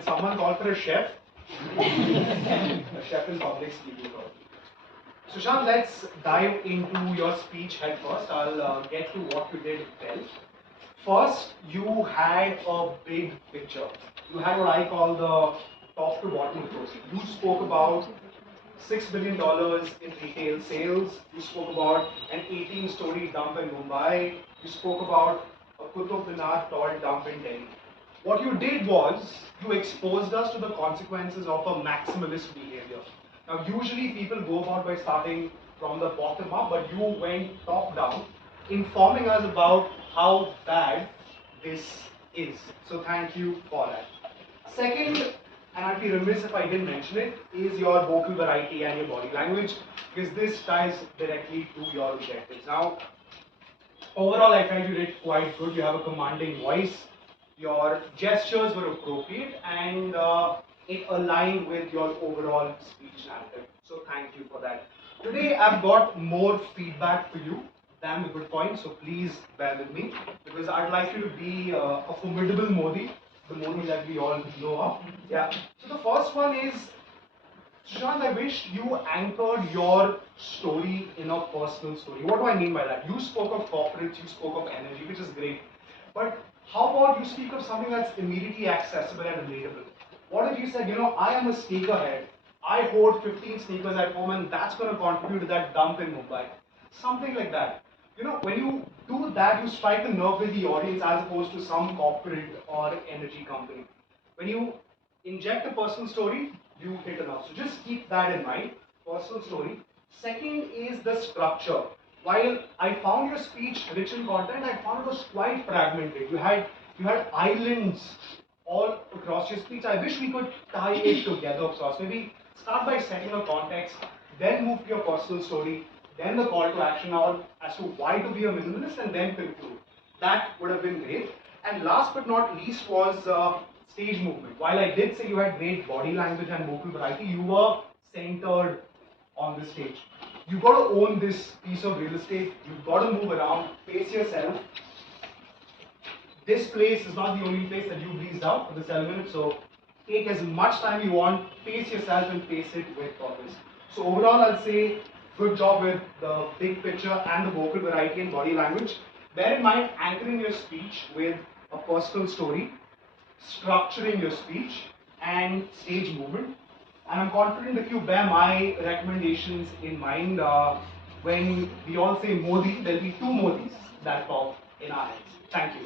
Can someone call for a chef? A chef in public speaking. Sushant, let's dive into your speech head first. I'll get to what you did well. First, you had a big picture. You had what I call the top to bottom approach. You spoke about $6 billion in retail sales. You spoke about an 18-story dump in Mumbai. You spoke about a Qutub Minar tall dump in Delhi. What you did was you exposed us to the consequences of a maximalist behavior. Now, usually people go about by starting from the bottom up, but you went top down, informing us about how bad this is. So thank you for that. Second, and I'd be remiss if I didn't mention it, is your vocal variety and your body language, because this ties directly to your objectives. Now, overall, I felt you did quite good. You have a commanding voice. Your gestures were appropriate, and it aligned with your overall speech narrative. So thank you for that. Today, I've got more feedback for you than the good points, so please bear with me, because I'd like you to be a formidable Modi, the Modi that we all know of. Yeah. So the first one is, Sushant, I wish you anchored your story in a personal story. What do I mean by that? You spoke of corporates, you spoke of energy, which is great. But how about you speak of something that's immediately accessible and relatable? What if you said, I am a sneakerhead, I hoard 15 sneakers at home, and that's going to contribute to that dump in Mumbai? Something like that. When you do that, you strike a nerve with the audience as opposed to some corporate or energy company. When you inject a personal story, you hit a nerve. So just keep that in mind, personal story. Second is the structure. While I found your speech rich in content, I found it was quite fragmented. You had islands all across your speech. I wish we could tie it together of sorts. Maybe start by setting a context, then move to your personal story, then the call to action on as to why to be a minimalist, and then conclude. That would have been great. And last but not least was stage movement. While I did say you had great body language and vocal variety, you were centered on the stage. You've got to own this piece of real estate. You've got to move around, face yourself. This place is not the only place that you breezed out for the 7 minutes, so take as much time you want, face yourself and face it with purpose. So overall, I'll say good job with the big picture and the vocal variety and body language. Bear in mind, anchoring your speech with a personal story, structuring your speech, and stage movement. And I'm confident if you bear my recommendations in mind, when we all say Modi, there'll be two Modis that pop in our heads. Thank you.